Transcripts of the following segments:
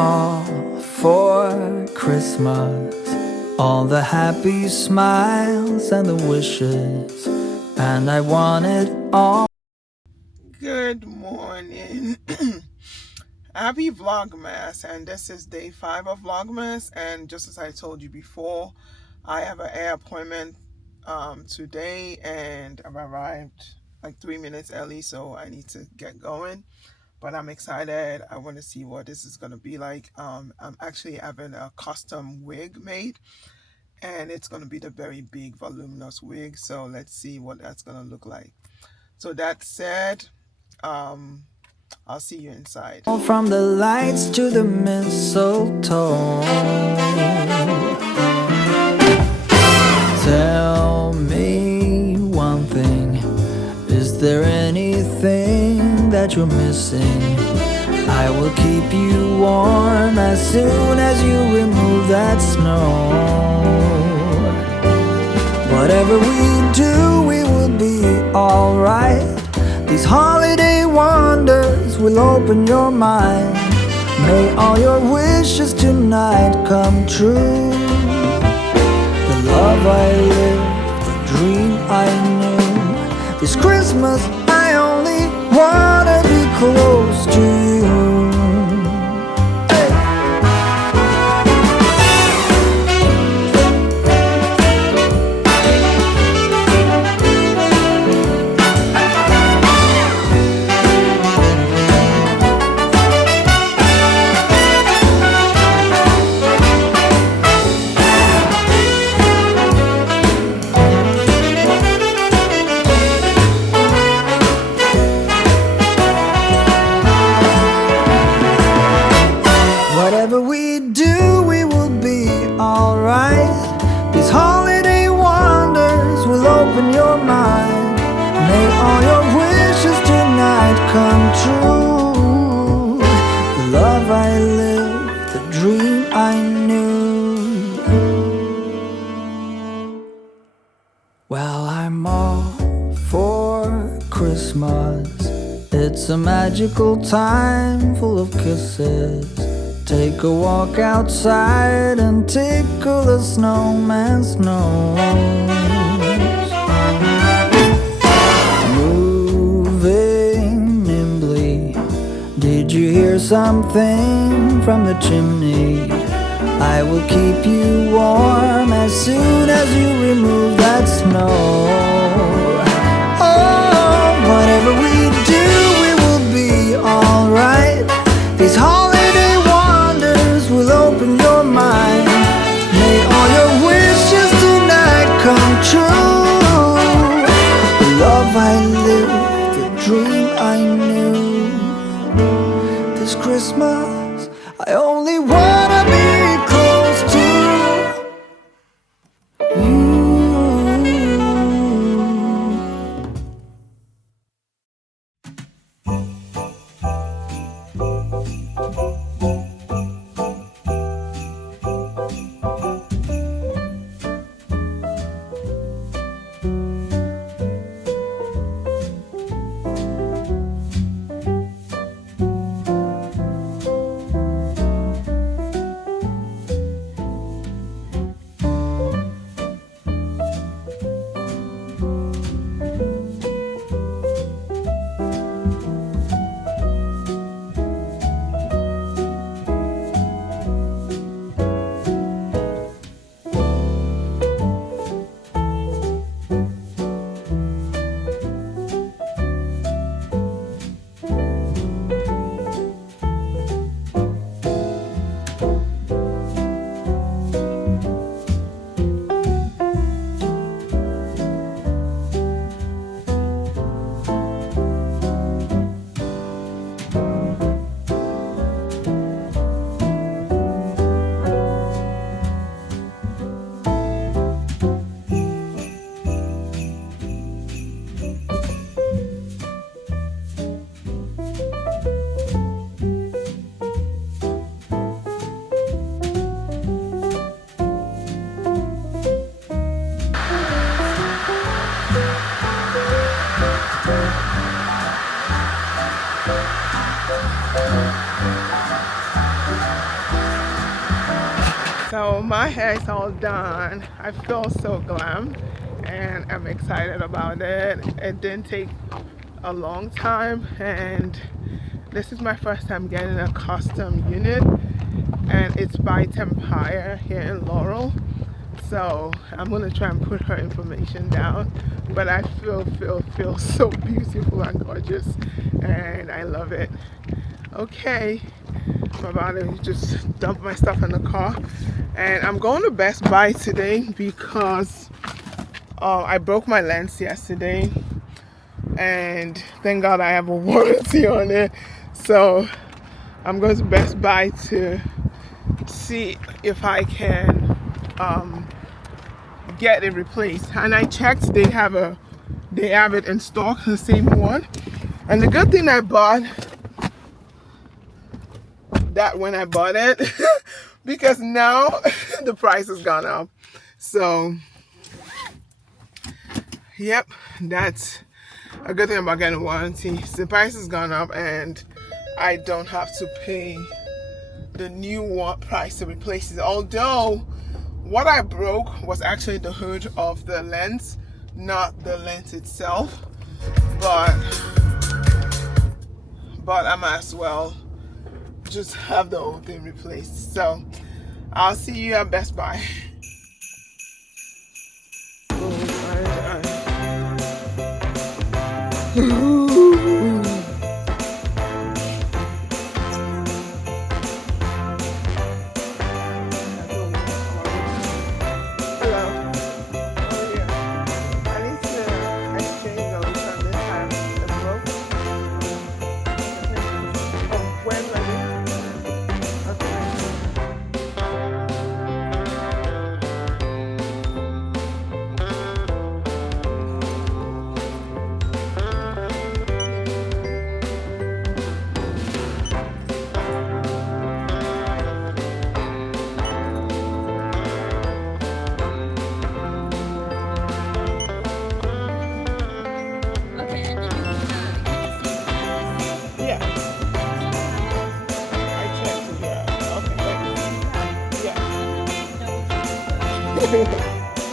all for Christmas, all the happy smiles and the wishes, and I want it all. Good morning. Happy Vlogmas, and this is day 5 of Vlogmas. And just as I told you before, I have an air appointment today, and I've arrived like 3 minutes early, so I need to get going. But I'm excited. I want to see what this is going to be like. I'm actually having a custom wig made, and it's going to be the very big voluminous wig, so let's see what that's going to look like. So that said, I'll see you inside. From the lights to the mistletoe, tell me one thing, is there anything that you're missing? I will keep you warm as soon as you remove that snow. Whatever we do, we will be alright. These holiday wonders will open your mind. May all your wishes tonight come true. The love I lived, the dream I knew. This Christmas I only wanna be close to you. Whatever we do, we will be alright. These holiday wonders will open your mind. May all your wishes tonight come true. The love I lived, the dream I knew. Well, I'm all for Christmas. It's a magical time full of kisses. Take a walk outside and tickle the snowman's nose. Moving nimbly, did you hear something from the chimney? I will keep you warm as soon as you remove that snow. Oh, whatever we do, we will be alright. These holiday wonders will open your mind. May all your wishes tonight come true. The love I lived, the dream I knew. This Christmas I only wanna be close to you. my hair is all done. I feel so glam and I'm excited about it. It didn't take a long time, and this is my first time getting a custom unit, and it's by Tempire here in Laurel. So I'm gonna try and put her information down, but I feel so beautiful and gorgeous, and I love it. Okay, I'm about to just dump my stuff in the car, and I'm going to Best Buy today because I broke my lens yesterday, and thank God I have a warranty on it. So I'm going to Best Buy to see if I can get it replaced. And I checked, they have it in stock, the same one. And the good thing I bought that when I bought it because now the price has gone up. So yep, that's a good thing about getting a warranty. So the price has gone up and I don't have to pay the new price to replace it. Although what I broke was actually the hood of the lens, not the lens itself. But I might as well just have the whole thing replaced. So I'll see you at Best Buy.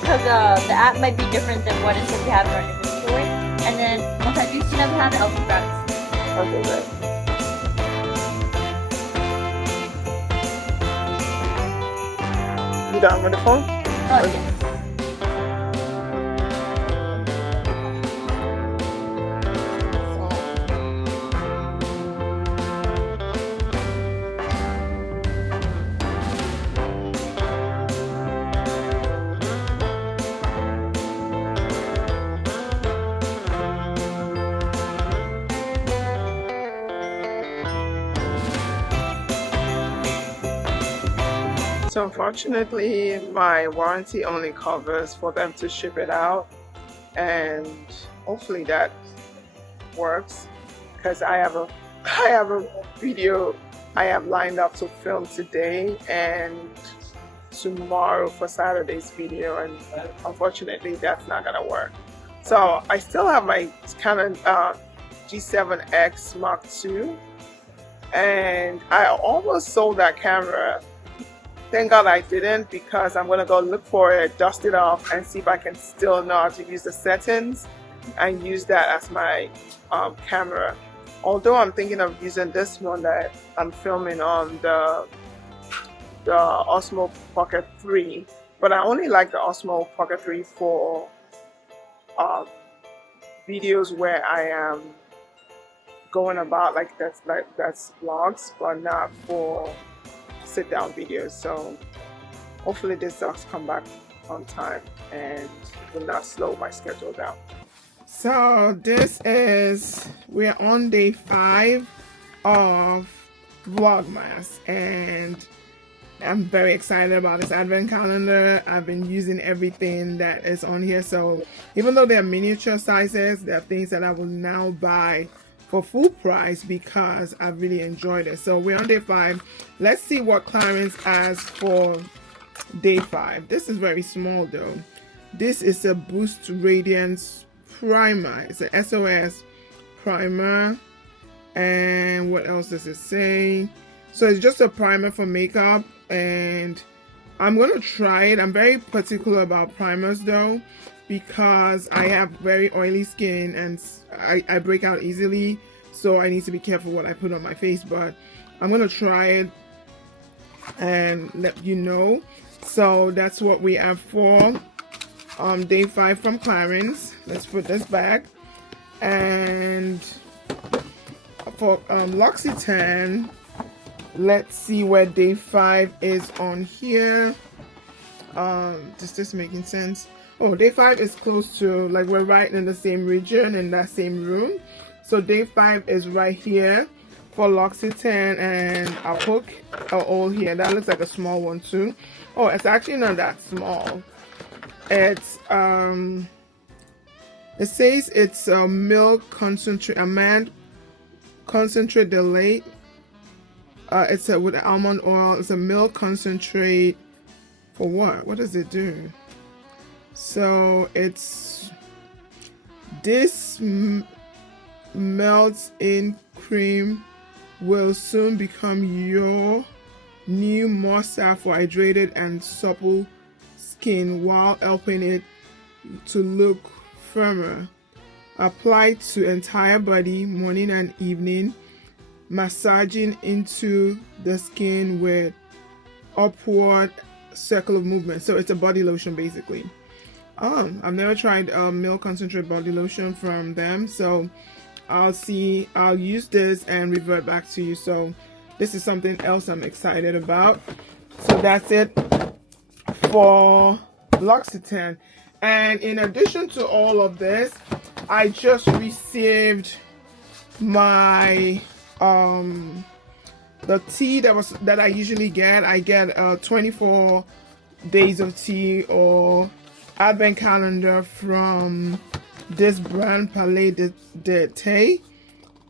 Because the app might be different than what it says you have in our inventory. And then once I do see them have it, I'll be back. Okay, great. You done with the phone? Oh, okay. Yes. So unfortunately, my warranty only covers for them to ship it out, and hopefully that works because I have a video I have lined up to film today and tomorrow for Saturday's video, and unfortunately that's not gonna work. So I still have my Canon G7X Mark II, and I almost sold that camera. Thank God I didn't, because I'm gonna go look for it, dust it off, and see if I can still know how to use the settings and use that as my camera. Although I'm thinking of using this one that I'm filming on, the Osmo Pocket 3, but I only like the Osmo Pocket 3 for videos where I am going about like that's vlogs, but not for sit down videos. So hopefully this does come back on time and will not slow my schedule down. So we're on day 5 of Vlogmas, and I'm very excited about this advent calendar. I've been using everything that is on here, so even though they're miniature sizes, there are things that I will now buy for full price because I really enjoyed it. So we're on day 5. Let's see what Clarence has for day 5. This is very small though. This is a Boost Radiance primer. It's an SOS primer. And what else does it say? So it's just a primer for makeup, and I'm gonna try it. I'm very particular about primers though, because I have very oily skin and I break out easily, so I need to be careful what I put on my face. But I'm gonna try it and let you know. So that's what we have for day 5 from Clarins. Let's put this back. And for L'Occitane, let's see where day 5 is on here. Is this making sense? Oh, day 5 is close to, like, we're right in the same region, in that same room. So day 5 is right here for L'Occitane, and I'll hook a all here. That looks like a small one too. Oh, it's actually not that small. It's it says it's a milk concentrate, a man concentrate delay. It's with almond oil. It's a milk concentrate for what? What does it do? So it's this melts in cream will soon become your new must-have for hydrated and supple skin while helping it to look firmer. Apply to entire body morning and evening, massaging into the skin with upward circle of movement. So it's a body lotion basically. I've never tried a milk concentrate body lotion from them, so I'll use this and revert back to you. So this is something else I'm excited about. So that's it for L'Occitane. And in addition to all of this, I just received my the tea that I usually get. I get 24 days of tea or advent calendar from this brand, Palais de Thé.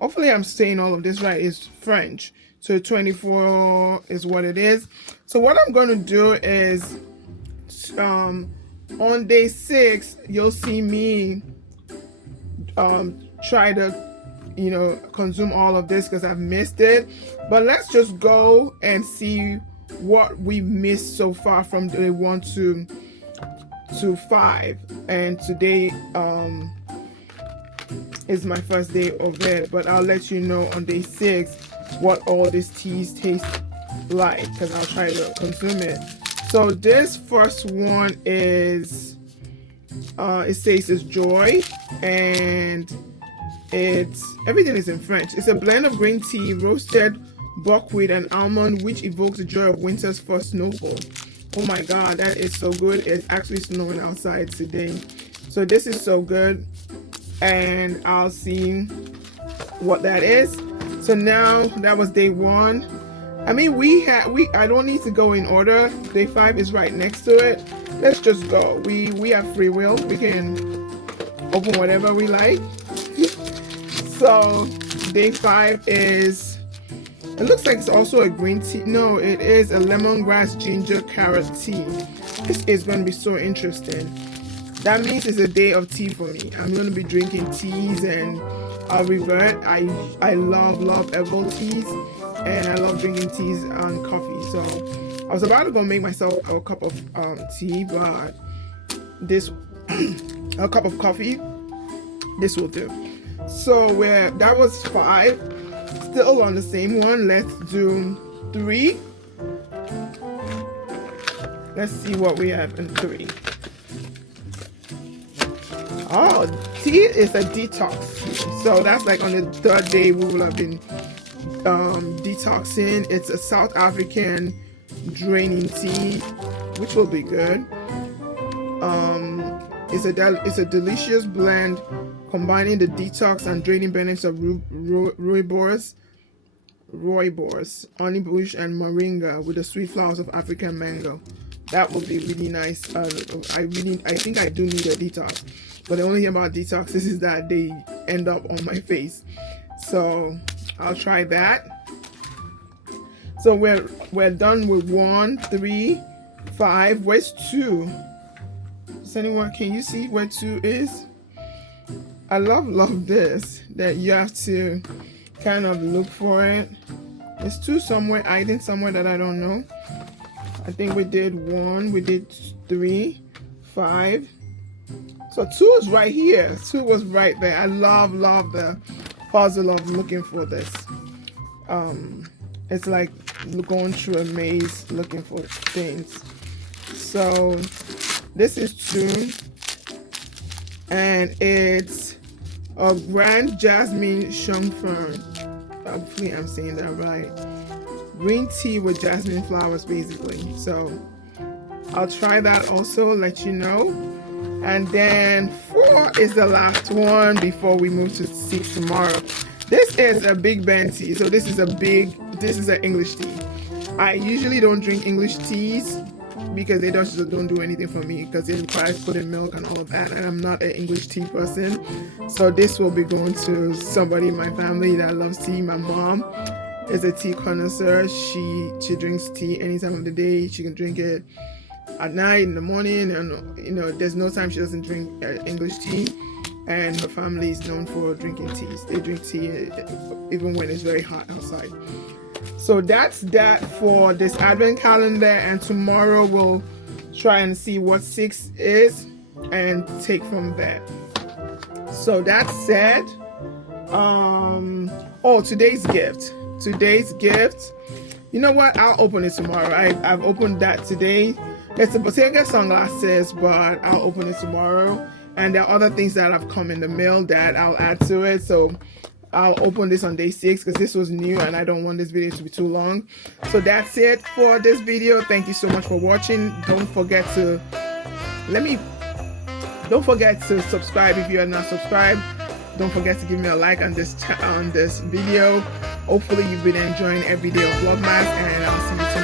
Hopefully I'm saying all of this right. It's French, so 24 is what it is. So what I'm going to do is on day 6 you'll see me try to consume all of this because I've missed it. But let's just go and see what we missed so far from day 1 to 5, and today is my first day of it. But I'll let you know on day 6 what all these teas taste like, because I'll try to consume it. So this first one is it says it's Joy, and everything is in French. It's a blend of green tea, roasted buckwheat and almond, which evokes the joy of winter's first snowfall. Oh my god, that is so good. It's actually snowing outside today, so this is so good. And I'll see what that is. So now that was day 1. I mean, I don't need to go in order. Day 5 is right next to it. Let's just go. We have free will. We can open whatever we like. So day 5 is, it looks like it's also a green tea. No, it is a lemongrass ginger carrot tea. This is going to be so interesting. That means it's a day of tea for me. I'm going to be drinking teas, and I'll revert. I love herbal teas, and I love drinking teas and coffee. So I was about to go make myself a cup of tea, but this a cup of coffee, this will do. So that was 5, still on the same one. Let's do 3. Let's see what we have in 3. Oh, tea is a detox. So that's like on the 3rd day we will have been detoxing. It's a South African draining tea, which will be good. It's a delicious blend combining the detox and draining benefits of rooibos, honeybush, and moringa with the sweet flowers of African mango. That will be really nice. I think I do need a detox. But the only thing about detoxes is that they end up on my face. So I'll try that. So we're done with 1, 3, 5. Where's 2? Does anyone, can you see where 2 is? I love this, that you have to kind of look for it. There's 2 somewhere, hiding somewhere that I don't know. I think we did 1, we did 3, 5. So 2 is right here. 2 was right there. I love the puzzle of looking for this. It's like going through a maze looking for things. So this is 2, and it's a grand jasmine shungfern. Hopefully I'm saying that right. Green tea with jasmine flowers, basically. So I'll try that also, let you know. And then 4 is the last one before we move to 6 tomorrow. This is a Big Ben tea. So this is an English tea. I usually don't drink English teas because they just don't do anything for me, because it requires putting milk and all of that, and I'm not an English tea person. So this will be going to somebody in my family that loves tea. My mom is a tea connoisseur. She drinks tea any time of the day. She can drink it at night, in the morning, and you know, there's no time she doesn't drink English tea. And her family is known for drinking teas. They drink tea even when it's very hot outside. So that's that for this advent calendar, and tomorrow we'll try and see what 6 is and take from there. So that said, today's gift, you know what, I'll open it tomorrow. I've opened that today. It's a Bottega sunglasses, but I'll open it tomorrow. And there are other things that have come in the mail that I'll add to it. So I'll open this on day 6 because this was new and I don't want this video to be too long. So that's it for this video. Thank you so much for watching. Don't forget to subscribe if you are not subscribed. Don't forget to give me a like on this video. Hopefully you've been enjoying every day of Vlogmas, and I'll see you tomorrow.